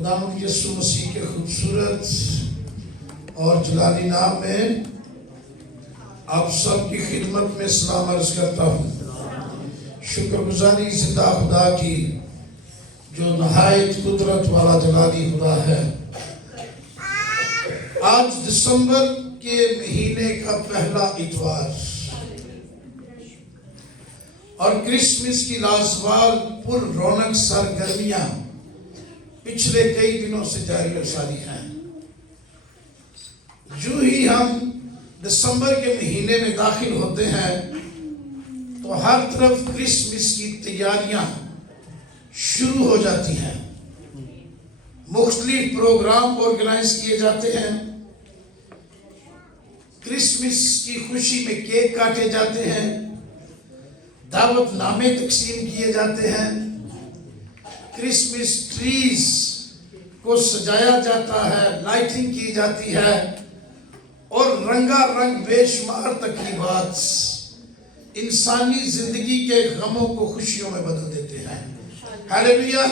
خداوند یسوع مسیح کے خوبصورت اور جلالی نام میں آپ سب کی خدمت میں سلام عرض کرتا ہوں۔ شکر گزاری زندہ خدا کی جو نہایت قدرت والا جلالی خدا ہے۔ آج دسمبر کے مہینے کا پہلا اتوار اور کرسمس کی لازوال پر رونق سرگرمیاں پچھلے کئی دنوں سے جاری و ساری ہیں۔ جو ہی ہم دسمبر کے مہینے میں داخل ہوتے ہیں تو ہر طرف کرسمس کی تیاریاں شروع ہو جاتی ہیں۔ مختلف پروگرام آرگنائز کیے جاتے ہیں۔ کرسمس کی خوشی میں کیک کاٹے جاتے ہیں، دعوت نامے تقسیم کیے جاتے ہیں، کرسمس ٹریز کو سجایا جاتا ہے، لائٹنگ کی جاتی ہے اور رنگا رنگ بے شمار تقریبات انسانی زندگی کے غموں کو خوشیوں میں بدل دیتے ہیں۔ ہاللیلویا۔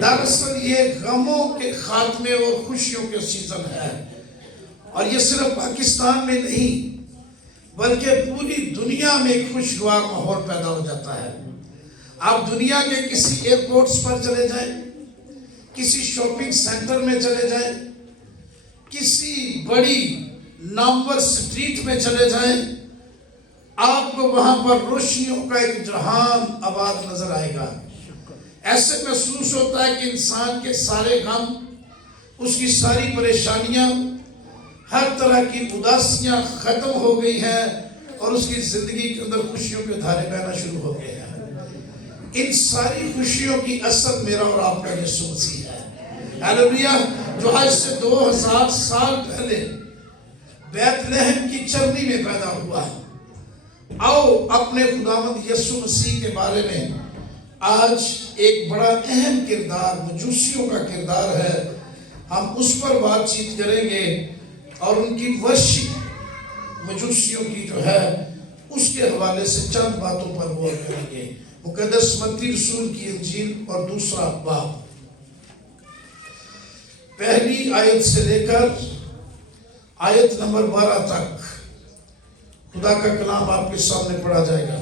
دراصل یہ غموں کے خاتمے اور خوشیوں کے سیزن ہے، اور یہ صرف پاکستان میں نہیں بلکہ پوری دنیا میں ایک خوشگوار ماحول پیدا ہو جاتا ہے۔ آپ دنیا کے کسی ایئرپورٹس پر چلے جائیں، کسی شاپنگ سینٹر میں چلے جائیں، کسی بڑی نامور سٹریٹ میں چلے جائیں، آپ کو وہاں پر روشنیوں کا ایک جہان آباد نظر آئے گا۔ ایسے محسوس ہوتا ہے کہ انسان کے سارے غم، اس کی ساری پریشانیاں، ہر طرح کی اداسیاں ختم ہو گئی ہیں اور اس کی زندگی کے اندر خوشیوں کے دھارے بہنا شروع ہو گئے ہیں۔ ان ساری خوشیوں کی اصل میرا اور آپ کا یسوع مسیح ہے، ہاللیلویا، جو آج سے 2000 سال پہلے بیت لحم کی چرنی میں پیدا ہوا ہے۔ آؤ اپنے خداوند یسوع مسیح کے بارے میں آج ایک بڑا اہم کردار مجوسیوں کا کردار ہے، ہم اس پر بات چیت کریں گے اور ان کی ورشپ مجوسیوں کی جو ہے اس کے حوالے سے چند باتوں پر غور کریں گے۔ مقدس متی رسول کی انجیل اور دوسرا باب، پہلی آیت سے لے کر آیت نمبر 12 تک خدا کا کلام آپ کے سامنے پڑھا جائے گا۔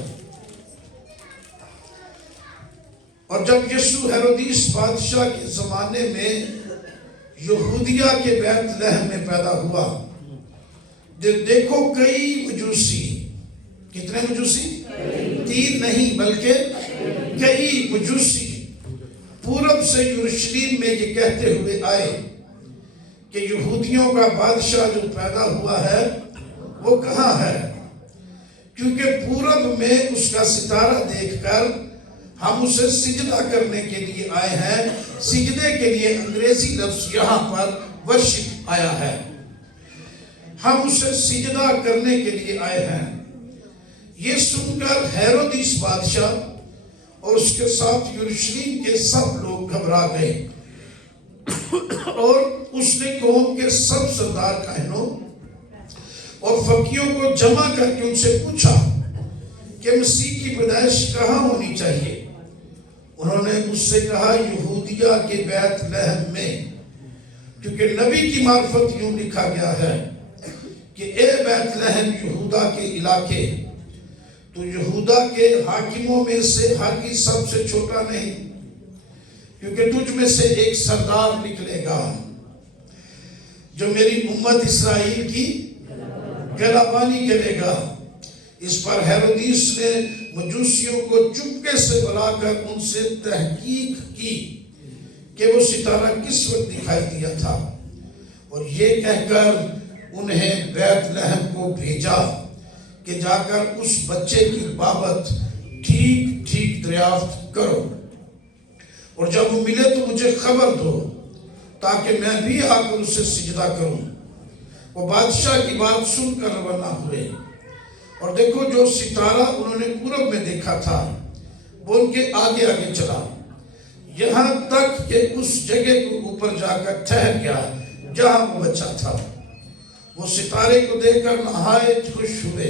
اور جب یسوع ہیرودیس بادشاہ کے زمانے میں یہودیہ کے بیت لحم میں پیدا ہوا، دیکھو کئی مجوسی، کتنے مجوسی؟ 3 نہیں بلکہ کئی مجوسی پورب سے یروشلیم میں یہ کہتے ہوئے آئے کہ یہودیوں کا بادشاہ جو پیدا ہوا ہے وہ کہاں ہے، کیونکہ پورب میں اس کا ستارہ دیکھ کر ہم اسے سجدہ کرنے کے لیے آئے ہیں۔ سجدے کے لیے انگریزی لفظ یہاں پر ورشپ آیا ہے، ہم اسے سجدہ کرنے کے لیے آئے ہیں۔ یہ سن کر ہیرودیس بادشاہ اور اس کے ساتھ یروشلیم کے سب لوگ گھبرا گئے، اور اس نے قوم کے سب سردار کاہنوں اور فقیوں کو جمع کر کے ان سے پوچھا کہ مسیح کی پیدائش کہاں ہونی چاہیے۔ انہوں نے اس سے کہا یہودیہ کے بیت لحم میں، کیونکہ نبی کی معرفت یوں لکھا گیا ہے کہ اے بیت لحم یہودا کے علاقے، تو یہودا کے حاکموں میں سے ہرگز سب سے چھوٹا نہیں، کیونکہ تجھ میں سے ایک سردار نکلے گا جو میری امت اسرائیل کی گلابانی کرے گا۔ اس پر ہیرودیس نے مجوسیوں کو چپکے سے بلا کر ان سے تحقیق کی کہ وہ ستارہ کس وقت دکھائی دیا تھا، اور یہ کہہ کر انہیں بیت لحم کو بھیجا کہ جا کر اس بچے کی بابت ٹھیک ٹھیک دریافت کرو، اور جب وہ ملے تو مجھے خبر دو تاکہ میں بھی آ کر اسے سجدہ کروں۔ وہ بادشاہ کی بات سن کر روانہ ہوئے، اور دیکھو جو ستارہ انہوں نے پورب میں دیکھا تھا وہ ان کے آگے آگے چلا، یہاں تک کہ اس جگہ کو اوپر جا کر ٹھہر گیا جہاں وہ بچہ تھا۔ وہ ستارے کو دیکھ کر نہایت خوش ہوئے،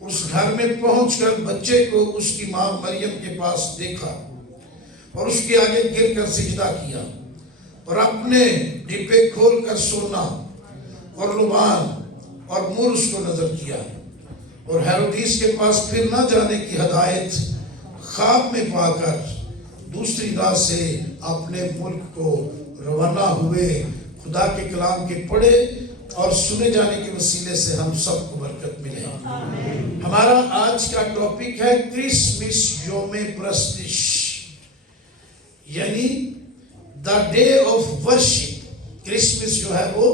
اس گھر میں پہنچ کر بچے کو اس کی ماں مریم کے پاس دیکھا اور اس کے آگے گر کر سجدہ کیا۔ اور اپنے ڈبے کھول کر سونا اور لبان اور مرس کو نظر کیا، اور ہیرودیس کے پاس پھر نہ جانے کی ہدایت خواب میں پا کر دوسری راہ سے اپنے ملک کو روانہ ہوئے۔ خدا کے کلام کے پڑھے اور سنے جانے کے وسیلے سے ہم سب کو برکت ملے۔ ہمارا آج کا ٹاپک ہے کرسمس، یوم پرستش، یعنی the day of worship. Christmas جو ہے وہ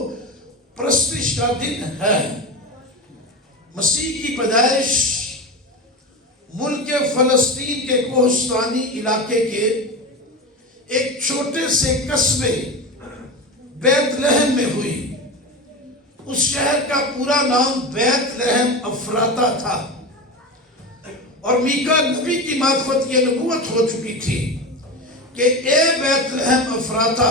پرستش کا دن ہے۔ مسیح کی پیدائش ملک فلسطین کے کوہستانی علاقے کے ایک چھوٹے سے قصبے بیت لحم میں ہوئی۔ اس شہر کا پورا نام بیت لحم افراتا تھا، اور میکا نبی کی معرفت یہ نبوت ہو چکی تھی کہ اے بیت لحم افراتا،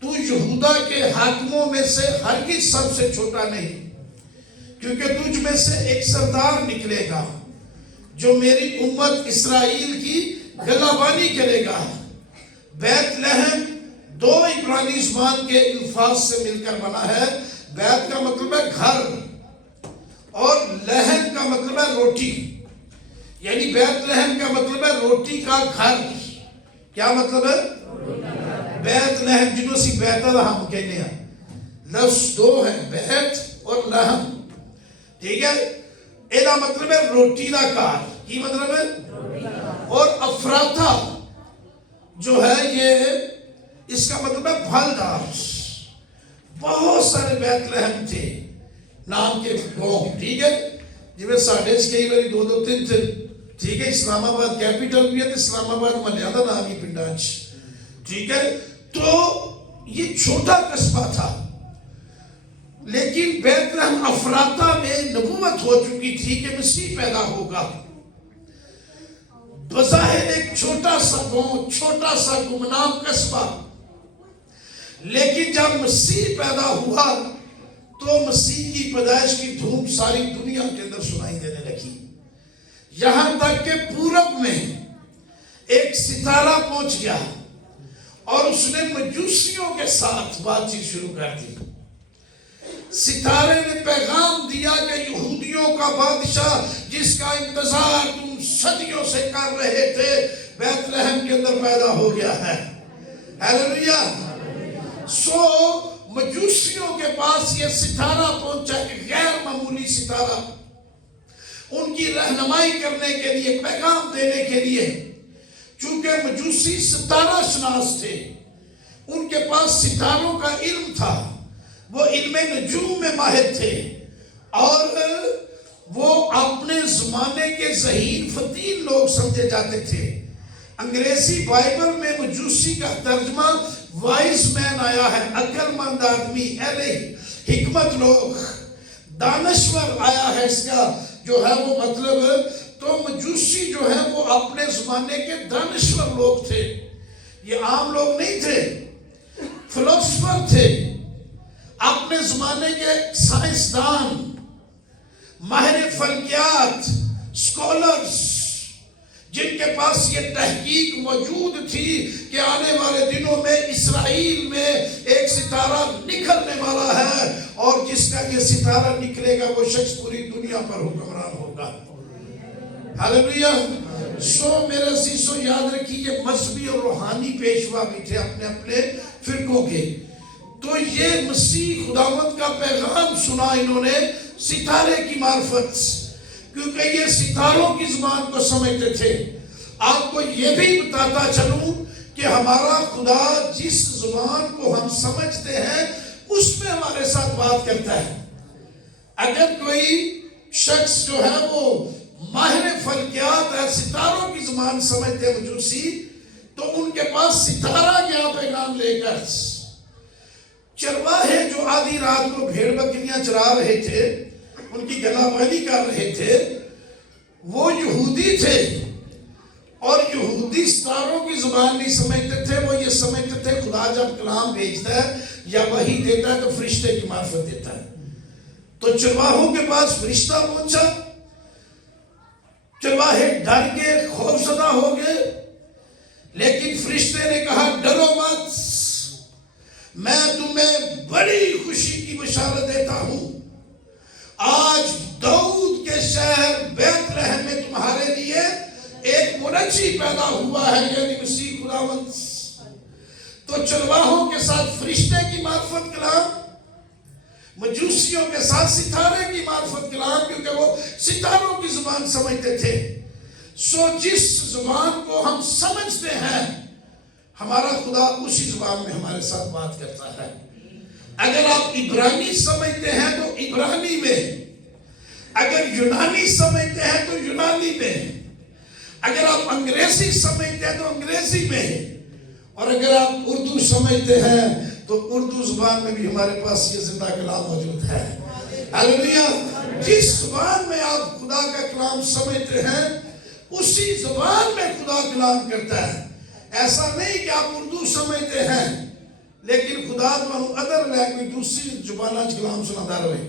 تو یہودا کے حاکموں میں سے ہرگز سب سے چھوٹا نہیں، کیونکہ تجھ میں سے ایک سردار نکلے گا جو میری امت اسرائیل کی گلابانی کرے گا۔ بیت لحم دو عبرانی زبان کے الفاظ سے مل کر بنا ہے۔ بیت کا مطلب ہے گھر، اور لحم کا مطلب ہے روٹی، یعنی بیت لحم کا مطلب ہے روٹی کا گھر۔ کیا مطلب ہے؟ بیت لحم جنہوں سی بیت لحم کہنے ہیں، لفظ دو ہے، بیت اور لحم، ٹھیک ہے؟ ایدہ مطلب ہے روٹی دا کار۔ کی مطلب ہے؟ اور افراتا جو ہے یہ اس کا مطلب ہے پھلدار۔ بہت سارے بیت لحم تھے نام کے قوم، ٹھیک ہے؟ جی میں ساڑھے کئی باری دو تین تھے، ٹھیک ہے؟ اسلام آباد کیپیٹل بھی ہے تو اسلام آباد ملیادہ نامی پنڈانچ، ٹھیک ہے؟ تو یہ چھوٹا قصبہ تھا، لیکن بیت لحم افراتا میں نبوت ہو چکی تھی کہ مسیح پیدا ہوگا۔ بظاہر ایک چھوٹا سا گاؤں، چھوٹا سا گمنام قصبہ، لیکن جب مسیح پیدا ہوا تو مسیح کی پیدائش کی دھوم ساری دنیا کے اندر سنائی دینے لگی، یہاں تک کہ پورب میں ایک ستارہ پہنچ گیا اور اس نے مجوسیوں کے ساتھ بات چیت شروع کر دی۔ ستارے نے پیغام دیا کہ یہودیوں کا بادشاہ جس کا انتظار تم صدیوں سے کر رہے تھے، بیت لحم کے اندر پیدا ہو گیا ہے۔ ہیلیلویا۔ سو مجوسیوں کے پاس یہ ستارہ پہنچا، ایک غیر معمولی ستارہ، ان کی رہنمائی کرنے کے لیے، پیغام دینے کے لیے۔ چونکہ مجوسی ستارہ شناس تھے، ان کے پاس ستاروں کا علم تھا، وہ علم نجوم میں ماہر تھے، اور وہ اپنے زمانے کے ذہین فتیل لوگ سمجھے جاتے تھے۔ انگریزی بائبل میں مجوسی کا ترجمہ وائز مین آیا ہے، عقل مند آدمی، اہل حکمت لوگ، دانشور آیا ہے اس کا جو ہے وہ مطلب۔ تو مجوسی جو ہے وہ اپنے زمانے کے دانشور لوگ تھے، یہ عام لوگ نہیں تھے، فلسفر تھے، اپنے زمانے کے سائنسدان، ماہر فلکیات، سکولرز، جن کے پاس یہ تحقیق موجود تھی کہ آنے والے دنوں میں اسرائیل میں ایک ستارہ نکلنے والا ہے، اور جس کا یہ ستارہ نکلے گا وہ شخص پوری دنیا پر حکمران ہوگا۔ ہالیلویا۔ سو میرے عزیزو یاد رکھیے، یہ مذہبی اور روحانی پیشوا بھی تھے اپنے اپنے فرقوں کے۔ تو یہ مسیح خداوند کا پیغام سنا انہوں نے ستارے کی معرفت، کیونکہ یہ ستاروں کی زبان کو سمجھتے تھے۔ آپ کو یہ بھی بتاتا چلوں کہ ہمارا خدا جس زبان کو ہم سمجھتے ہیں اس میں ہمارے ساتھ بات کرتا ہے۔ اگر کوئی شخص جو ہے وہ ماہر فلکیات ہے، ستاروں کی زبان سمجھتے مجوسی، تو ان کے پاس ستارہ کیا پیغام لے کر، چرواہے جو آدھی رات کو بھیڑ بکریاں چرا رہے تھے، ان کی گلابانی کر رہے تھے، وہ یہودی تھے، اور یہودی ستاروں کی زبان نہیں سمجھتے تھے، وہ یہ سمجھتے تھے خدا جب کلام بھیجتا ہے یا وحی دیتا ہے تو فرشتے کی معرفت دیتا ہے۔ تو چرواہوں کے پاس فرشتہ پہنچا، چرواہے ڈر گئے، خوف زدہ ہو گئے، لیکن فرشتے نے کہا ڈرو مت، میں بڑی خوشی کی بشارت دیتا ہوں، آج داؤد کے شہر بیت لحم میں تمہارے لیے ایک منجی پیدا ہوا ہے، یعنی مسیح خداوند۔ تو چرواہوں کے ساتھ فرشتے کی معرفت کلام، مجوسیوں کے ساتھ ستارے کی معرفت کلام، کیونکہ وہ ستاروں کی زبان سمجھتے تھے۔ سو جس زبان کو ہم سمجھتے ہیں، ہمارا خدا اسی زبان میں ہمارے ساتھ بات کرتا ہے۔ اگر آپ عبرانی سمجھتے ہیں تو عبرانی میں، اگر یونانی سمجھتے ہیں تو یونانی میں، اگر آپ انگریزی سمجھتے ہیں تو انگریزی میں، اور اگر آپ اردو سمجھتے ہیں تو اردو زبان میں بھی ہمارے پاس یہ زندہ کلام موجود ہے۔ ہلیلویا! جس زبان میں آپ خدا کا کلام سمجھتے ہیں، اسی زبان میں خدا کلام کرتا ہے۔ ایسا نہیں کہ آپ اردو سمجھتے ہیں لیکن خدا تو ادر لینگویج دوسری زبانوں کلام سنا دار ہوئے۔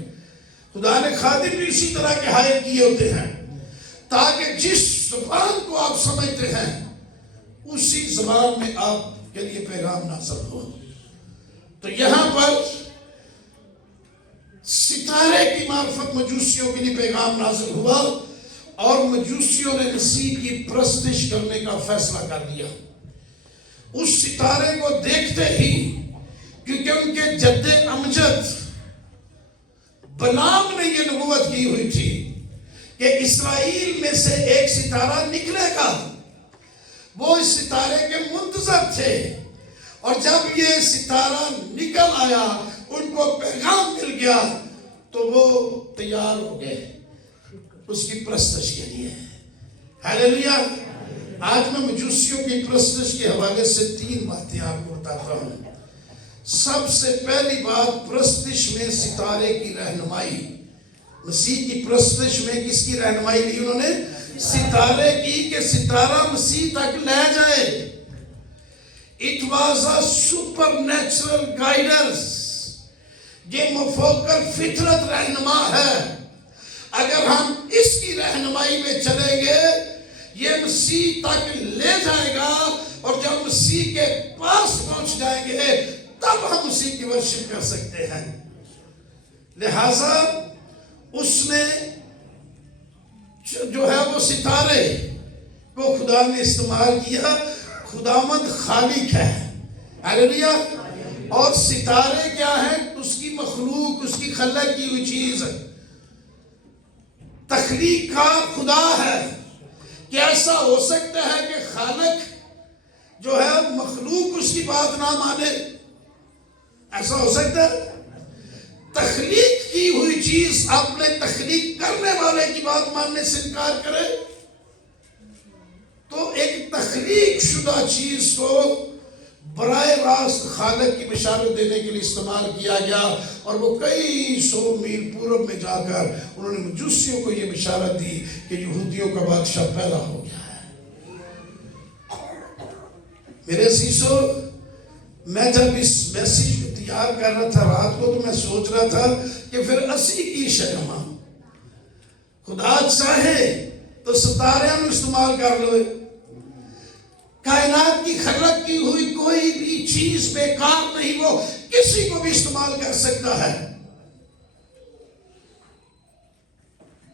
خدا نے خادم بھی اسی طرح کے ہائے کیے ہوتے ہیں تاکہ جس زبان کو آپ سمجھتے ہیں اسی زبان میں آپ کے لیے پیغام نازل ہو۔ تو یہاں پر ستارے کی معرفت مجوسیوں کے لیے پیغام نازل ہوا، اور مجوسیوں نے مسیح کی پرستش کرنے کا فیصلہ کر دیا۔ اس ستارے کو دیکھتے ہی، کیونکہ ان کے جد امجد بلام نے یہ نبوت کی ہوئی تھی کہ اسرائیل میں سے ایک ستارہ نکلے گا، وہ اس ستارے کے منتظر تھے، اور جب یہ ستارہ نکل آیا، ان کو پیغام مل گیا، تو وہ تیار ہو گئے اس کی پرستش کے لیے۔ ہلیلویا! آج میں مجوسیوں کی پرستش کے حوالے سے 3 باتیں آپ کو بتاتا ہوں۔ سب سے پہلی بات، پرستش میں ستارے کی رہنمائی۔ مسیح کی پرستش میں کس کی رہنمائی لی انہوں نے؟ ستارے کی، کہ ستارہ مسیح تک لے جائے۔ It was a supernatural guidance۔ یہ مفوقر فطرت رہنما ہے۔ اگر ہم اس کی رہنمائی میں چلیں گے، یہ مسیح تک لے جائے گا، اور جب مسیح کے پاس پہنچ جائیں گے تب ہم مسیح کی ورشپ کر سکتے ہیں۔ لہذا اس نے جو ہے وہ ستارے کو خدا نے استعمال کیا۔ خداوند خالق ہے، ہلیلویا! اور ستارے کیا ہیں؟ اس کی مخلوق، اس کی خلق کی ہوئی چیز ہے۔ تخلیق کا خدا ہے۔ کیا ایسا ہو سکتا ہے کہ خالق جو ہے مخلوق اس کی بات نہ مانے؟ ایسا ہو سکتا ہے؟ تخلیق کی ہوئی چیز اپنے تخلیق کرنے والے کی بات ماننے سے انکار کرے؟ تو ایک تخلیق شدہ چیز کو براہ راست خالق کی بشارت دینے کے لیے استعمال کیا گیا، اور وہ کئی 100 میل پورب میں جا کر انہوں نے مجوسیوں کو یہ بشارت دی کہ یہودیوں کا بادشاہ پیدا ہو گیا ہے۔ میرے عزیزو، میں جب اس میسیج کو تیار کر رہا تھا رات کو، تو میں سوچ رہا تھا کہ پھر اسی کی شرما خدا چاہے تو ستاریاں نو استعمال کر لو۔ کائنات کی خلق کی ہوئی کوئی بھی چیز بیکار نہیں، وہ کسی کو بھی استعمال کر سکتا ہے۔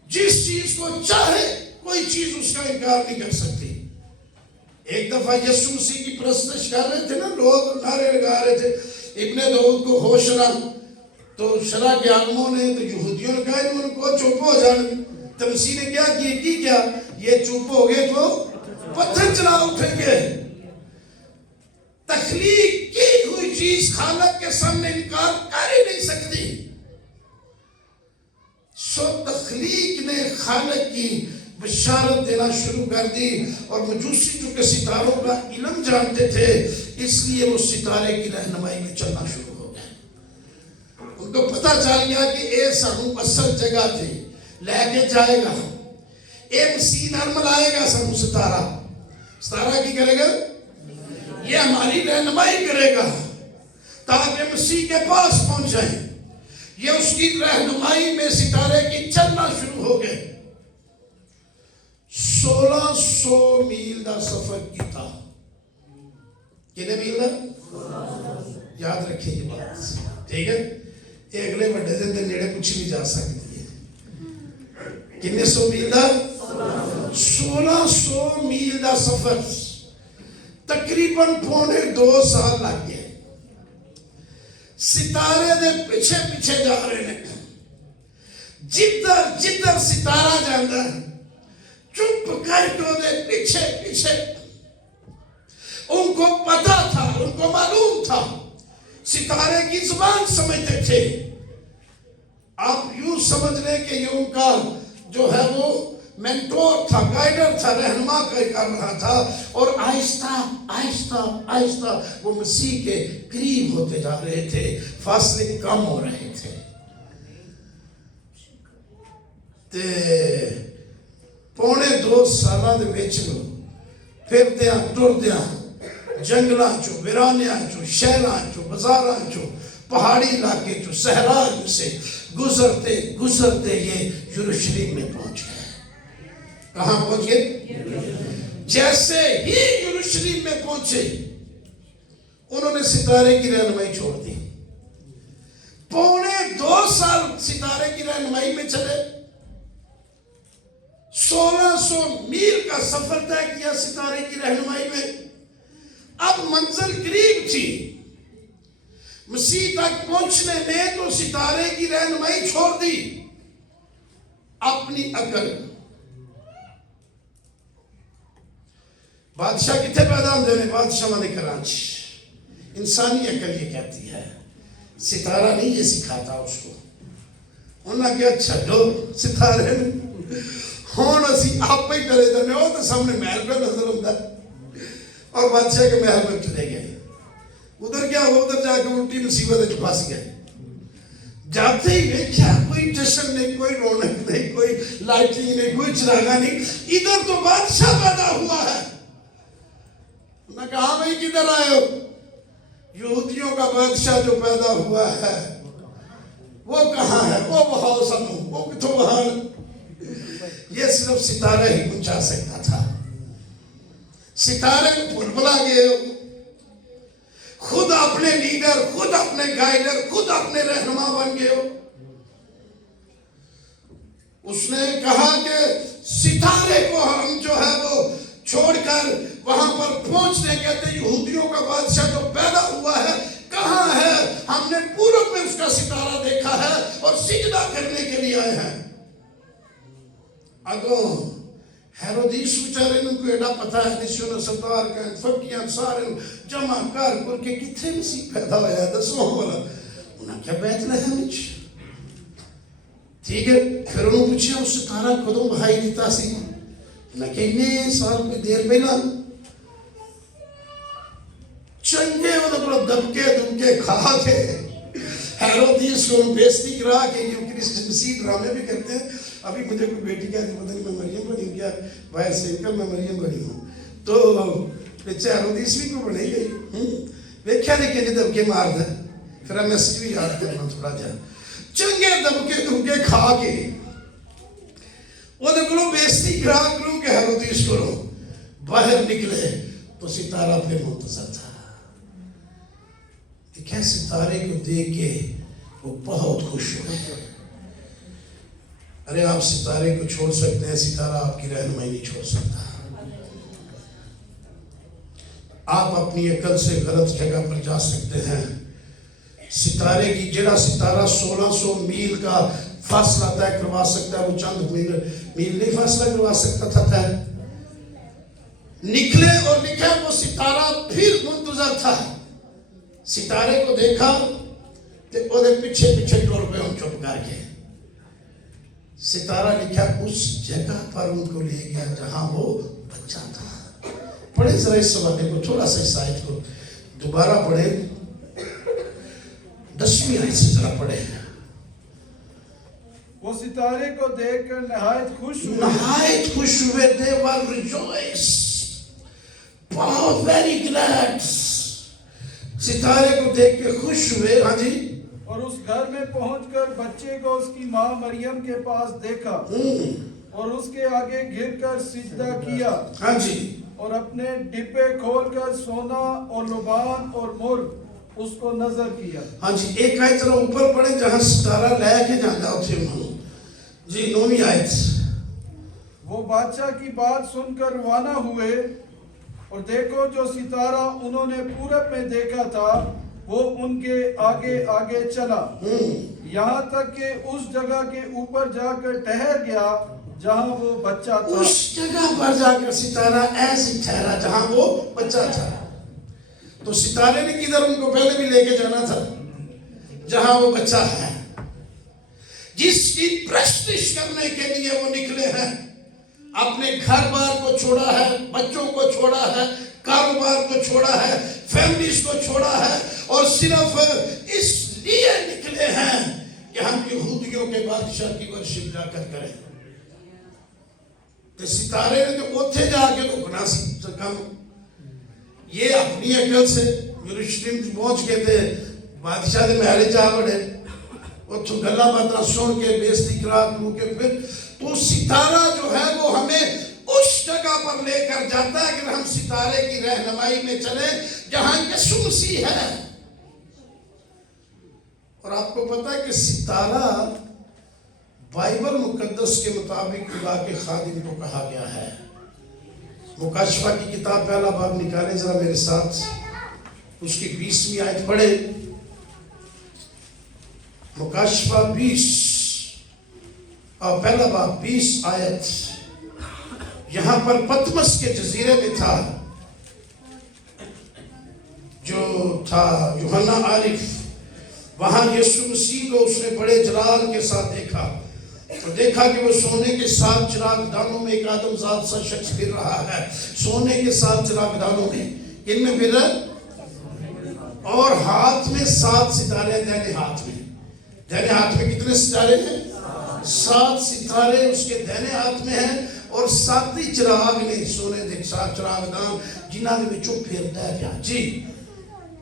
جس چیز کو چاہے کوئی چیز اس کا انکار نہیں کر سکتی۔ ایک دفعہ یسوع مسیح کی پرستش کر رہے تھے نا، لوگ نعرے لگا رہے تھے ابن داؤد کو ہوشنا، تو شرع کے عالموں نے، تو یہودیوں نے کہا ان کو چپ ہو جانے۔ تو مسیح نے کیا یہ چپ ہو گئے تو پتھر چلا اٹھیں گے۔ تخلیق کی ہوئی چیز خالق کے سامنے انکار کر ہی نہیں سکتی۔ سو تخلیق نے خالق کی بشارت دینا شروع کر دی، اور مجوسی جو کہ ستاروں کا علم جانتے تھے، اس لیے وہ ستارے کی رہنمائی میں چلنا شروع ہو گئے۔ ان کو پتہ چل گیا کہ اے سانو اصل جگہ تھی لے کے جائے گا، اے مسیح نرمل آئے گا، سانو ستارہ کی کرے گا، یہ ہماری رہنمائی کرے گا تاکہ مسیح کے پاس پہنچ جائیں۔ یہ اس کی رہنمائی میں ستارے کی چلنا شروع ہو گئے۔ 1600 میل دا سفر کیتا۔ کتنے میل دا؟ یاد رکھیں یہ بات, ٹھیک ہے. یہ اگلے بڑے دن دے نیڑے پوچھی بھی جا سکتی ہے. کتنے 100 میل دا 1600 میل دا سفر تقریباً 2.5 سال لگ گئے. ستارے دے پیچھے پیچھے جا رہے ہیں. جدھر جدھر ستارہ جانا چپ کر کے دے پیچھے پیچھے. ان کو پتا تھا, ان کو معلوم تھا, ستارے کی زبان سمجھتے تھے. آپ یوں سمجھ لیں کہ یہ ان کا جو ہے وہ مینٹور تھا, گائیڈر تھا, رہنما کر رہا تھا. اور آہستہ آہستہ آہستہ وہ مسیح کے قریب ہوتے جا رہے تھے, فاصلے کم ہو رہے تھے. تے 2.5 سالاں دے وچ پھردیاں ٹردیاں جنگلاں چو, ویرانیاں چو, شہراں چو, بازاراں چو, پہاڑی علاقے چو, صحرا سے گزرتے گزرتے یہ یروشلم میں پہنچ گئے. کہاں پہنچ گئے؟ جیسے ہی یروشلم میں پہنچے انہوں نے ستارے کی رہنمائی چھوڑ دی. 2.5 سال ستارے کی رہنمائی میں چلے, 1600 میل کا سفر طے کیا ستارے کی رہنمائی میں. اب منزل قریب تھی, مسیح تک پہنچنے میں تو ستارے کی رہنمائی چھوڑ دی. اپنی عقل, بادشاہ کتنے پیدا ہوندے نے؟ بادشاہ نے کراچی. انسانی عقل یہ کہتی ہے, ستارہ نہیں یہ سکھاتا اس کو. انہوں نے کہا چھڑو ستارے ہون اسی آپ ہی کرے دنے ہو تو سامنے محل پہ نظر ہوتا ہے. اور بادشاہ کے محل میں چلے گئے. ادھر کیا ہوا, ادھر جا کے الٹی مصیبت پھنس گئے. جاتے ہی دیکھا کوئی جشن نہیں, کوئی رونق نہیں, کوئی لائٹنگ نہیں, کوئی چراغا نہیں. ادھر تو بادشاہ پیدا ہوا ہے. انہوں نے کہا بھائی کدھر آئے ہو؟ یہودیوں کا بادشاہ جو پیدا ہوا ہے وہ کہاں ہے؟ وہ بہاؤ سنو, وہ کتوں وہاں. یہ صرف ستارے ہی پہنچا سکتا تھا. ستارے کو بھلا گئے ہو, خود اپنے لیڈر, خود اپنے گائیڈر, خود اپنے رہنما بن گئے ہو. اس نے کہا کہ ستارے کو ہم جو ہے وہ چھوڑ کر وہاں پر پہنچنے, کہتے یہودیوں کا بادشاہ جو پیدا ہوا ہے کہاں ہے؟ ہم نے پورب میں اس کا ستارہ دیکھا ہے اور سجدہ کرنے کے لیے آئے ہیں. اگوں ہیرودیس بیچارے ان کو ایڈا پتا ہے, نشون ستار کا فقیاں سارے جمع کر کے کتنے مسیح پیدا ہوا ہے 10واں والا. انہوں نے کیا بیت لہم وچ, ٹھیک ہے. پھر انہوں نے پوچھا اس ستارہ کدوں بہائی دیتا سی؟ نہ کہ اتنے سال کوئی دیر پہلا چنگے انہوں کو دبکے کھا کے ہیرودیس کو بیستی کرا کے یہ کرسچن مسیح ڈرامے بھی کرتے ہیں. ابھی مجھے کوئی بیٹی کہا کہ پتہ نہیں میں مریم بنی ہوں کیا, باہر سے انکل میں مریم بنی ہوں, تو بچے ہیرودیس بھی کو بنائی گئی. ویکھیا نہیں کہ دبکے مار دیں. پھر میں میسج بھی یاد کرنا تھوڑا جا. چنگے دبکے کھا کے وہ دیکھو بیستی کرا کرو کہ ہیرودیس کرو. باہر نکلے تو ستارہ پہ منتظر تھا. دیکھیں ستارے کو دیکھ کے وہ بہت خوش ہوئے. ارے آپ ستارے کو چھوڑ سکتے ہیں, ستارہ آپ کی رہنمائی نہیں چھوڑ سکتا. آپ اپنی عقل سے غلط جگہ پر جا سکتے ہیں. ستارے کی جڑا ستارہ 1600 میل کا فاصلہ طے کروا سکتا ہے, وہ چند میل نہیں فاصلہ کروا سکتا تھا طے. نکلے اور لکھے وہ ستارہ پھر منتظر تھا. ستارے کو دیکھا تو وہ پیچھے پیچھے ٹور پہ ہم چپ کر کے. ستارہ لکھا اس جگہ پر ان کو لے گیا جہاں وہ بچہ تھا. پڑھیں ذرا اس سوالے کو, تھوڑا سا اس آیت کو دوبارہ پڑھیں, 10ویں آیت سے ذرا پڑھیں. وہ ستارے کو دیکھ کر نہایت خوش ہوئے. they were rejoiced, بہت very glad. ستارے کو دیکھ کے خوش ہوئے. ہاں جی. اور اس گھر میں پہنچ کر بچے کو اس کی ماں مریم کے پاس دیکھا اور اس کے آگے گر کر سجدہ کیا. ہاں جی. اور اپنے ڈبے کھول کر سونا اور لبان اور مر اس کو نظر کیا۔ ہاں جی، ایک آیت ذرا اوپر پڑھیں جہاں ستارہ لے کے جانا ہوتے انہوں جی، 9ویں آیت۔ وہ بادشاہ کی بات سن کر روانہ ہوئے، اور دیکھو جو ستارہ انہوں نے پورب میں دیکھا تھا وہ ان کے آگے آگے چلا، یہاں تک کہ اس جگہ کے اوپر جا کر ٹھہر گیا جہاں وہ بچہ تھا۔ اس جگہ پر جا کر ستارہ ایسی ٹھہرا جہاں وہ بچہ تھا۔ تو ستارے نے کدھر ان کو پہلے بھی لے کے جانا تھا؟ جہاں وہ بچہ ہے، جس کی پرستش کرنے کے لیے وہ نکلے ہیں۔ اپنے گھر بار کو چھوڑا ہے، بچوں کو چھوڑا ہے، کاروبار کو چھوڑا ہے، فیملیز کو چھوڑا ہے، اور صرف اس لیے نکلے ہیں کہ ہم یہودیوں کے بادشاہ کی ورشپ جا کر کریں۔ تو ستارے نے تو اوتھے جا کے رکنا کم، یہ اپنی عقل سے یروشلم پہنچ کے تھے، بادشاہ دے محلے جا بڑے، اتھو گلا باتاں سن کے بےزتی کرا کے پھر تو ستارہ جو ہے وہ ہمیں اس جگہ پر لے کر جاتا ہے کہ ہم ستارے کی رہنمائی میں چلیں جہاں یسوع مسیح ہے۔ اور آپ کو پتا ہے کہ ستارہ بائبل مقدس کے مطابق خدا کے خادم کو کہا گیا ہے۔ مکاشفہ کی کتاب پہلا باب نکالیں ذرا میرے ساتھ، اس کی 20ویں آیت پڑھے۔ مکاشفہ 20 اور پہلا باب 20 آیت۔ یہاں پر پتمس کے جزیرے میں تھا، جو تھا یوحنا عارف، وہاں یسوع مسیح کو اس نے بڑے جلال کے ساتھ دیکھا، تو دیکھا کہ وہ سونے کے 7 چراغ دانوں میں ایک آدم ذات سا شخص پھر رہا ہے۔ سونے کے 7 چراغ دانوں میں، کن میں پھر رہا؟ اور ہاتھ میں 7 ستارے، دہنے ہاتھ میں۔ دہنے ہاتھ میں کتنے ستارے ہیں؟ 7 ستارے اس کے دہنے ہاتھ میں ہیں، اور 7 چراغ نے سونے دے 7 چراغ دان جنہاں دے وچوں پھردا ہے پیا جی،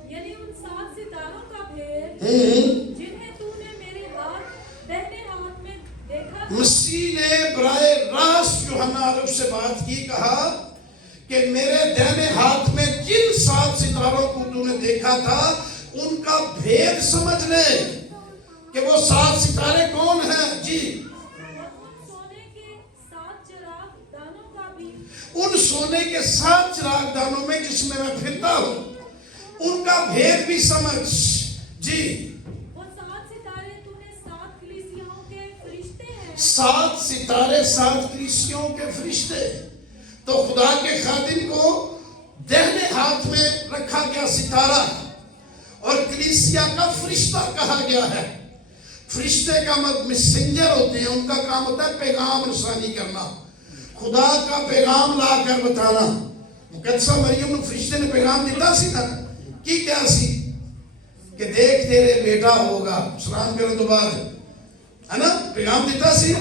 یعنی ان 7 ستاروں کا پھیر جنہیں تو نے میرے دہنے ہاتھ میں دیکھا تھا۔ مسیح نے برائے راست یوحنا عارف سے بات کی، کہا کہ میرے دہنے ہاتھ میں جن 7 ستاروں کو تو نے دیکھا تھا ان کا بھید سمجھ لے کہ وہ 7 ستارے کون ہیں جی۔ ان سونے کے 7 چراغ دانوں میں جس میں پھرتا ہوں ان کا بھید بھی سمجھ جی۔ وہ 7 ستارے تو نے 7 کلیسیاؤں کے فرشتے ہیں۔ 7 ستارے 7 کلیسیاؤں کے فرشتے۔ تو خدا کے خادم کو دہنے ہاتھ میں رکھا گیا ستارہ، اور کلیسیا کا فرشتہ کہا گیا ہے۔ فرشتے کا مسنجر ہوتے ہیں، ان کا کام ہوتا ہے پیغام رسانی کرنا، خدا کا پیغام لا کر بتانا۔ مقدسہ مریم نے فرشتے نے پیغام دیتا سی نا، کی کیا سی کہ دیکھ تیرے بیٹا ہوگا، سلام کرنے تو بعد ہے نا، پیغام دیتا سی۔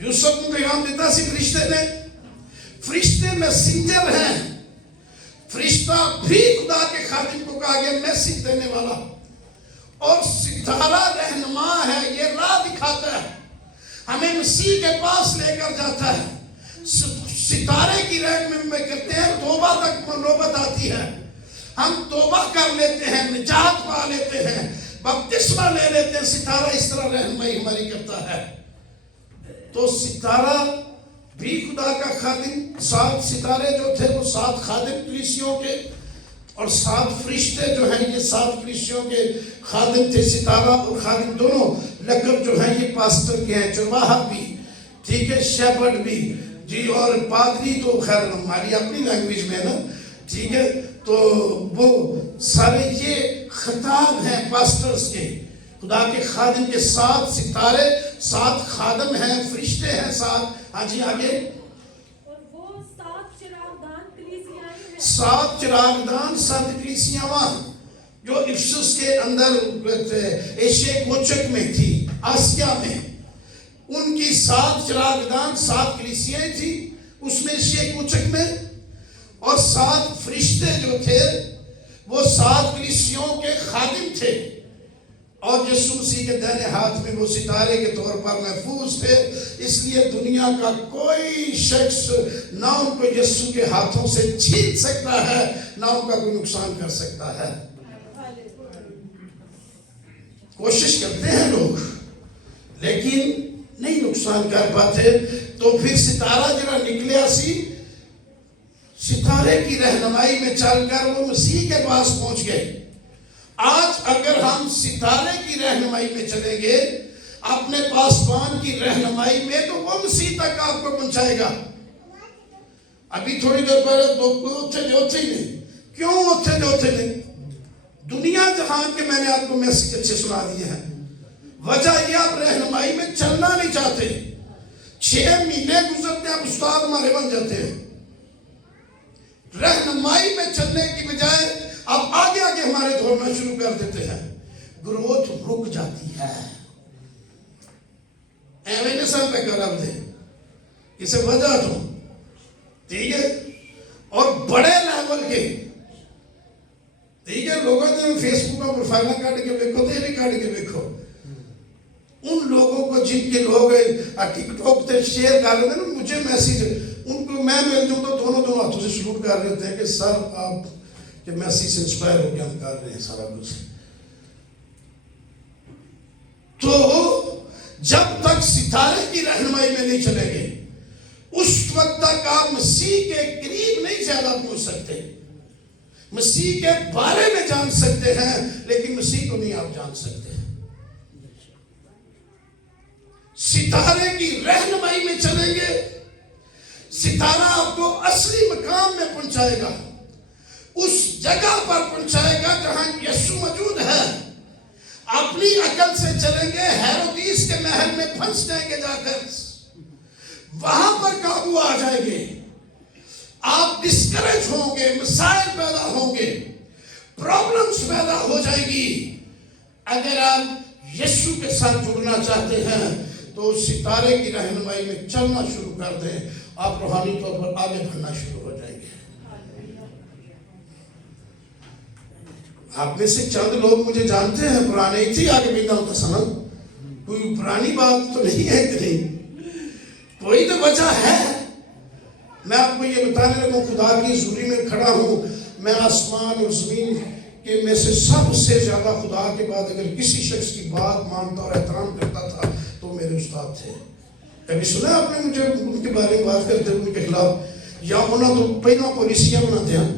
یوسف کو پیغام دیتا سی فرشتے نے۔ فرشتے میسنجر ہیں، فرشتہ بھی خدا کے خادم کو کہا گیا میسج دینے والا، اور ستارہ رہنما ہے، یہ راہ دکھاتا ہے، ہمیں مسیح کے پاس لے کر جاتا ہے۔ ستارے کی رہنمائی میں کرتے ہیں، توبہ تک نوبت آتی ہے، ہم توبہ کر لیتے ہیں، نجات پا لیتے ہیں، بپتسمہ لے لیتے ہیں، ستارہ اس طرح رہنمائی ہماری کرتا ہے۔ تو ستارہ بھی خدا کا خادم، 7 ستارے جو تھے وہ 7 خادم کلیسیوں کے، اور 7 فرشتے جو ہیں یہ 7 کلیسیوں کے خادم تھے۔ ستارہ اور خادم دونوں لقب جو ہیں یہ پاسٹر کے ہیں، چرواہا بھی ٹھیک ہے، شیپرڈ بھی جی، اور پادری تو خیر ہماری اپنی لینگویج میں نا ٹھیک ہے، تو وہ سارے یہ خطاب ہیں پاسٹرز کے، خدا کے خادم کے 7 ستارے، 7 خادم ہیں، فرشتے ہیں 7۔ ہاں جی آگے۔ اور وہ 7 چراغدان کلیسیاں ہیں۔ 7 چراغدان 7 کلیسیاں جو افسس کے اندر ایشیا کوچک میں تھی، آسیا میں، ان کی 7 چراغدان 7 کلیسیاں تھی اس میں ایشیا کوچک میں، اور 7 فرشتے جو تھے وہ 7 کلیسیوں کے خادم تھے، اور یسوع مسیح کے دائیں ہاتھ میں وہ ستارے کے طور پر محفوظ تھے۔ اس لیے دنیا کا کوئی شخص نہ ان کو یسوع کے ہاتھوں سے چھین سکتا ہے، نہ ان کا کوئی نقصان کر سکتا ہے۔ کوشش کرتے ہیں لوگ لیکن نہیں نقصان کر پاتے. تو پھر ستارہ جڑا نکلیا سی, ستارے کی رہنمائی میں چل کر وہ مسیح کے پاس پہنچ گئے. آج اگر ہم ستارے کی رہنمائی میں چلیں گے, اپنے پاسبان کی رہنمائی میں, تو وہ مسیح تک آپ کو پہنچائے گا. ابھی تھوڑی دیر پہلے ہوتے ہی نہیں. کیوں ہوتے نہیں؟ دنیا جہان کے میں نے آپ کو میسج اچھے سنا دیے ہیں. وجہ یہ آپ رہنمائی میں چلنا نہیں چاہتے. 6 مہینے گزرتے ہیں, استاد ہمارے بن جاتے ہیں. رہنمائی میں چلنے کی بجائے اب آگے ہمارے دوڑنا شروع کر دیتے ہیں. گروتھ رک جاتی ہے. ایوینسن پہ کرم دے اسے وجہ تو ٹھیک ہے. اور بڑے لیول کے ٹھیک ہے لوگوں نے فیس بک پر پروفائل کاٹ کے دیکھو, دے کاٹ کے دیکھو. ان لوگوں کو جن کے لوگ ٹک ٹاک پہ شیئر کر رہے ہیں نا, مجھے میسیج ان کو میں مل جاؤں تو دونوں ہاتھوں سے سلوٹ کر رہے ہوتے ہیں کہ سر آپ کے میسیج سے انسپائر ہو کے ہم کر رہے ہیں سارا کچھ. تو جب تک ستارے کی رہنمائی میں نہیں چلیں گے, اس وقت تک آپ مسیح کے قریب نہیں زیادہ پہنچ سکتے. مسیح کے بارے میں جان سکتے ہیں لیکن مسیح کو نہیں آپ جان سکتے. ستارے کی رہنمائی میں چلیں گے, ستارہ آپ کو اصلی مقام میں پہنچائے گا, اس جگہ پر پہنچائے گا جہاں یسوع موجود ہے. اپنی عقل سے چلیں گے, ہیرودیس کے محل میں پھنس جائیں گے, جا کر وہاں پر قابو آ جائیں گے. آپ ڈسکریج ہوں گے, مسائل پیدا ہوں گے, پرابلمز پیدا ہو جائے گی. اگر آپ یسوع کے ساتھ جڑنا چاہتے ہیں تو ستارے کی رہنمائی میں چلنا شروع کر دیں, آپ روحانی طور پر آگے بڑھنا شروع ہو جائیں گے. آپ میں سے چند لوگ مجھے جانتے ہیں, پرانے تھی آگے بھی ہوتا سنم, کوئی پرانی بات تو نہیں ہے اتنی, کوئی تو وجہ ہے. میں آپ کو یہ بتانے لگوں, خدا کی حضوری میں کھڑا ہوں. میں آسمان اور زمین کے میں سے سب سے زیادہ خدا کے بعد اگر کسی شخص کی بات مانتا اور احترام کرتا تھا تو میرے استاد تھے. کبھی سنا آپ نے مجھے ان کے بارے میں بات کرتے ان کے خلاف, یا ہونا تو پہلا پولیسیاں بناتے ہیں.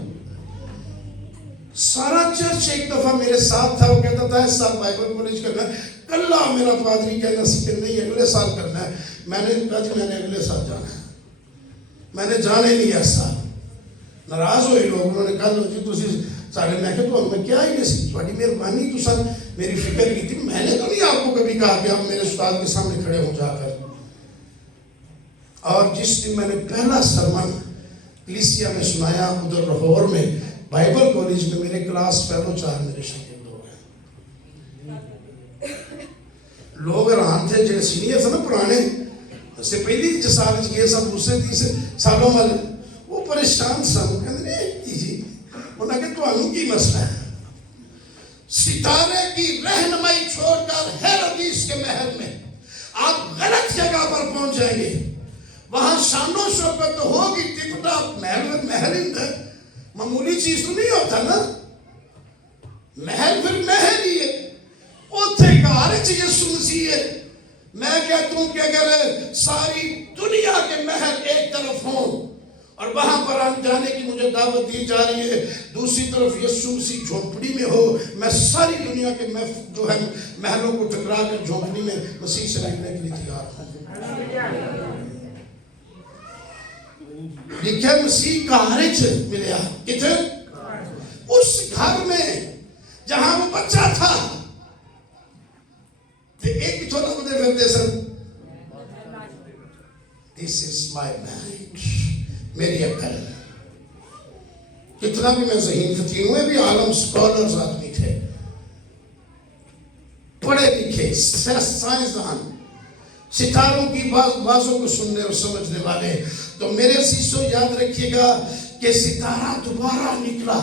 سارا چرچ ایک دفعہ میرے ساتھ تھا, وہ کہتا تھا اس سال بائبل کالج کرنا ہے. کلا میرا پادری کہنا سی کہ نہیں اگلے سال کرنا ہے. میں نے کہا جی میں نے اگلے سال جانا ہے. میں نے جانے نہیں ایسا. ناراض ہوئے لوگ, انہوں نے کہا جی تسی سارے, میں کہ تو میں کیا ہی نہیں, تھوڑی مہربانی تو سر میری فکر کی تھی. میں نے تو نہیں آپ کو کبھی کہا کہ آپ میرے استاد کے سامنے کھڑے ہو جا کر. اور جس دن میں نے پہلا سرمن کلیسیا میں سنایا ادھر لاہور میں بائبل کالج میں, میرے کلاس فیلو 4 میرے شاگرد ہو گئے. لوگ حیران تھے جو سینئر تھے نا پرانے, اس سے پہلی سال گئے سب دوسرے تیسرے سالوں والے, وہ پریشان سن. کہتے ہیں جی انہوں نے کہا تو کی مسئلہ ہے. ستارے کی رہنمائی چھوڑ کر ہیرودیس کے محل میں آپ غلط جگہ پر پہنچ جائیں گے. وہاں شان و شوکت تو ہوگی, ٹپ ٹاپ محل معمولی چیز تو نہیں ہوتا نا. محل پھر محل ہی ہے, اوتھے گھر وچ یسوع مسیح ہے. میں کہتا ہوں کہ اگر ساری دنیا کے محل ایک طرف ہوں اور وہاں پر ہم جانے کی مجھے دعوت دی جا رہی ہے, دوسری طرف یسوع مسیح جھونپڑی میں ہو, میں ساری دنیا کے جو ہے محلوں کو ٹکرا کر جھونپڑی میں مسیح سے رہنے کے لیے تیار ہوں. لکھا مسیح کا ہرچ ملیا کتنے اس گھر میں جہاں وہ بچہ تھا. ایک چھوٹا مجھے پھر دے سر, this is my mind, میری عقل. کتنا بھی میں ذہین فتیم ہوئے بھی عالم سکولرز آدمی تھے, پڑھے لکھے سائنسدان, ستاروں کی بازوں کو سننے اور سمجھنے والے. تو میرے عزیزو یاد رکھیے گا کہ ستارہ دوبارہ نکلا,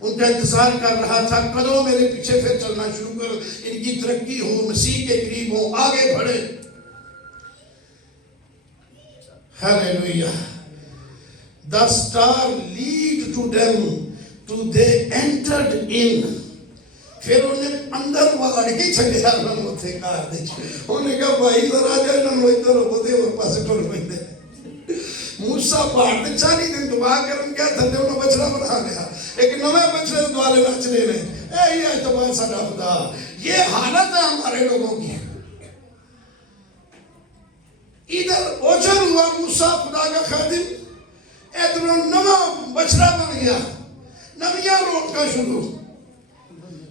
ان کا انتظار کر رہا تھا کدوں میرے پیچھے پھر چلنا شروع کر, ان کی ترقی ہو, مسیح کے قریب ہو, آگے بڑھے. Hallelujah. The star lead to them to they entered in. پھر انہیں اندر واڑ کے چھڈیا انہوں اتنے گھر دے انہیں کہا بھائی ذرا جا انہوں ادھر ہوتے اور پاسے ٹر پہ موسیٰ پہاڑ تے 40 دن دعا کرن گیا تھلے انہوں بچڑا بنا لیا ایک نوے بچڑے دوالے نچنے نے اے یہ اعتبار ساڈا خدا یہ حالت ہے ہمارے لوگوں کی ادھر اوجر ہوا موسیٰ خدا کا خادم ادھر نوا بچڑا بن گیا نویاں روٹ کا شروع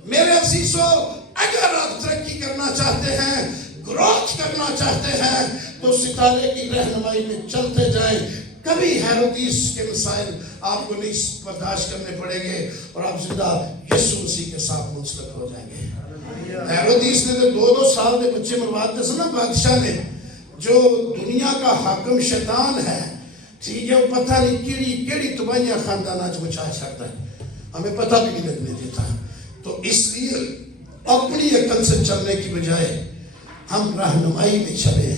میرے عزیزو اگر آپ ترقی کرنا چاہتے ہیں گروتھ کرنا چاہتے ہیں تو ستارے کی رہنمائی میں چلتے جائیں کبھی ہیرودیس کے مسائل آپ کو نہیں برداشت کرنے پڑیں گے اور آپ زندہ یسوع مسیح کے ساتھ منسلک ہو جائیں گے ہیرودیس نے تو 2 سال دے بچے مروا دے سنا بادشاہ نے جو دنیا کا حاکم شیطان ہے ٹھیک ہے وہ پتہ نہیں کیڑی تباہیاں خاندانہ چ مچا چھڑتا ہے ہمیں پتہ بھی نہیں لگنے دیتا تو اس لیے اپنی عقل سے چلنے کی بجائے ہم رہنمائی میں چلیں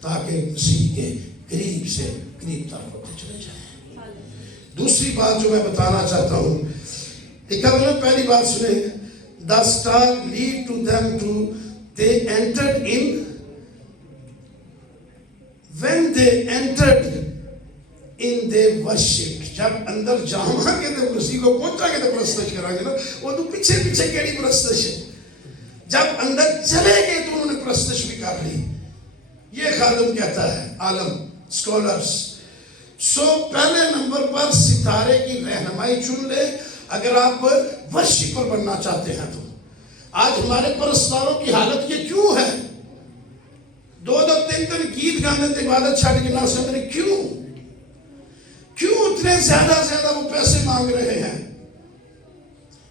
تاکہ مسیح کے قریب سے قریب تر ہوتے چلے جائیں دوسری بات جو میں بتانا چاہتا ہوں پہلی بات سنیں the star lead to them to they entered in when they entered in they worshiped جب اندر جاؤں گے تو مسیح کو پہنچا کے تو پرستش کریں گے نا وہ تو پیچھے پیچھے کیڑی پرستش ہے جب اندر چلے گئے تو انہوں نے پرستش بھی کر لی یہ خادم کہتا ہے عالم سکولرز سو پہلے نمبر پر ستارے کی رہنمائی چن لے اگر آپ ورشپر بننا چاہتے ہیں تو آج ہمارے پرستاروں کی حالت یہ کیوں ہے 2-3 دن گیت گانے تے عبادت چھاڑ کے نہ سمجھے کیوں اتنے زیادہ وہ پیسے مانگ رہے ہیں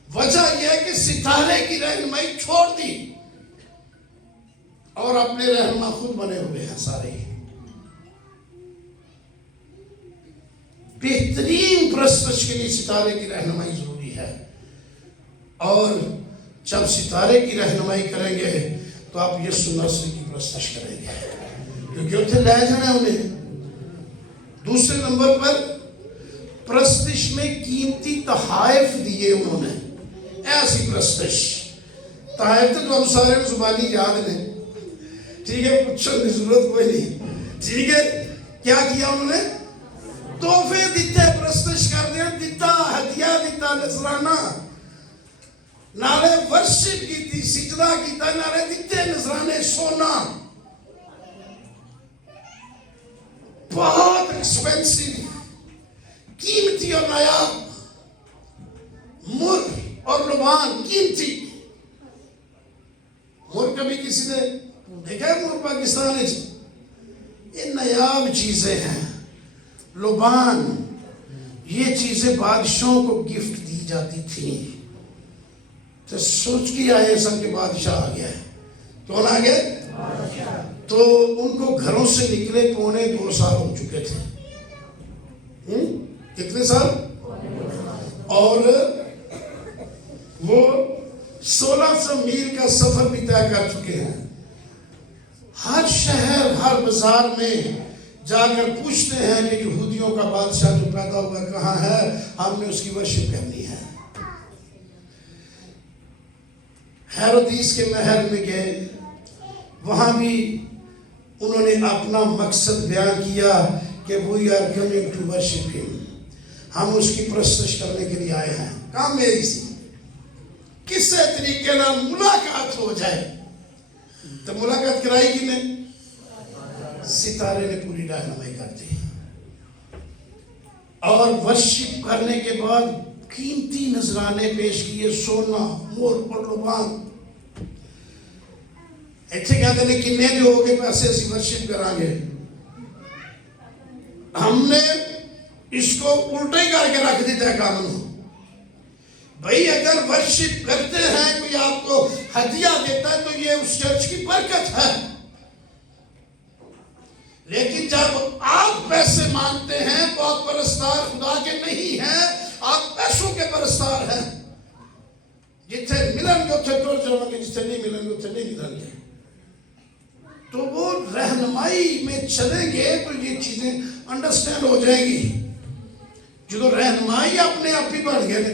وجہ یہ ہے کہ ستارے کی رہنمائی چھوڑ دی اور اپنے رہنما خود بنے ہوئے ہیں سارے بہترین پرستش کے لیے ستارے کی رہنمائی ضروری ہے اور جب ستارے کی رہنمائی کریں گے تو آپ یسوع ناصری کی پرستش کریں گے کیونکہ اتنے لے جانا ہے انہیں دوسرے نمبر پر پرستش میں قیمتی تحائف دیے انہوں نے ایسی پرستش تحائف تو ہم سارے زبانی یاد ہیں ٹھیک ہے پوچھنے کی ضرورت کوئی نہیں ٹھیک ہے کیا کیا انہوں نے تحفے دیتے پرستش کر دیا دیتا ہدیہ دیتا نذرانہ نالے ورشپ کی تھی سجدہ کی تھی نالے دیتے نذرانے سونا بہت ایکسپینسیو قیمتی اور نایاب مر اور لبان قیمتی مر کبھی کسی نے دیکھا ہے مر پاکستان میں یہ نایاب چیزیں ہیں لبان یہ چیزیں بادشاہوں کو گفٹ دی جاتی تھی تو سوچ کے آئے سب کے بادشاہ آ گیا ہے کون آ گیا تو ان کو گھروں سے نکلے 2.25 سال ہو چکے تھے کتنے سال اور وہ 1600 میل کا سفر بھی طے کر چکے ہیں ہر شہر ہر بازار میں جا کر پوچھتے ہیں کہ یہودیوں کا بادشاہ جو پیدا ہوا کہاں ہے ہم نے اس کی ورشپ کرنی ہے ہیرودیس کے محل میں گئے وہاں بھی انہوں نے اپنا مقصد بیان کیا کہ we are coming to worship him ہم اس کی پرستش کرنے کے لیے آئے ہیں کام میری سی کس سے طریقے نہ ملاقات ہو جائے تو ملاقات کرائی کی نے ستارے نے پوری رہنمائی کر دی اور ورشپ کرنے کے بعد قیمتی نذرانے پیش کیے سونا مور اور لبان ایتھے کہتے ہیں کنے جو ہو گئے پیسے اسی ورشپ کریں گے ہم نے اس کو الٹے کر کے رکھ دیتا ہے قانون بھئی اگر ورشپ کرتے ہیں کوئی آپ کو ہدیہ دیتا ہے تو یہ اس چرچ کی برکت ہے لیکن جب آپ پیسے مانگتے ہیں تو آپ پرستار خدا کے نہیں ہیں آپ پیسوں کے پرستار ہیں جتنے ملن گے اتنے ٹور جاؤں گے جتنے نہیں ملن گے اتنے نہیں ملن گے تو وہ رہنمائی میں چلیں گے تو یہ چیزیں انڈرسٹینڈ ہو جائیں گی جو رہنمائی اپنے آپ ہی بڑھ گئے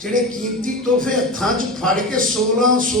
ਜਿਹੜੇ ਕੀਮਤੀ ਤੋਹਫੇ ਹੱਥਾਂ 'ਚ ਫੜ ਕੇ 1600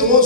2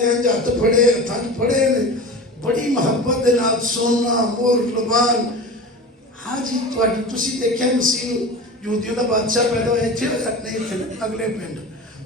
ਦੇ ਹੱਥ ਫੜੇ, ਹੱਥਾਂ 'ਚ ਫੜੇ ਨੇ, ਬੜੀ ਮੁਹੱਬਤ ਦੇ ਨਾਲ ਸੋਨਾ ਮੋਰ ਲਬਾਨ। ਹਾਂਜੀ ਤੁਹਾਡੀ ਤੁਸੀਂ ਦੇਖਿਆ ਮਸੀਹ ਨੂੰ ਯਹੂਦੀਆਂ ਦਾ ਬਾਦਸ਼ਾਹ ਪੈਦਾ ਹੋਇਆ ਇੱਥੇ ਹੋਇਆ ਨਹੀਂ, ਅਗਲੇ ਪਿੰਡ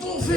ਤੋਹਫੇ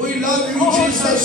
We love you Jesus।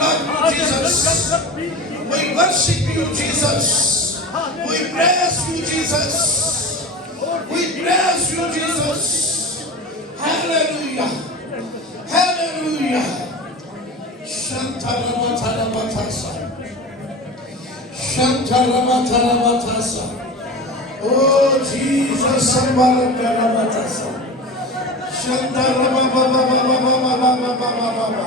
love you Jesus। We worship you Jesus। We praise you Jesus। We praise you Jesus। Hallelujah. Hallelujah. Shantarabatarabatasa. Shantarabatarabatasa. Oh Jesus, Sambarakarabatasa. Shantarabababababababababababa.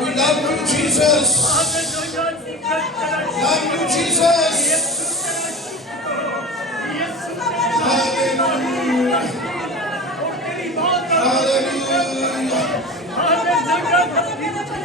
We love you Jesus। Thank you, Jesus.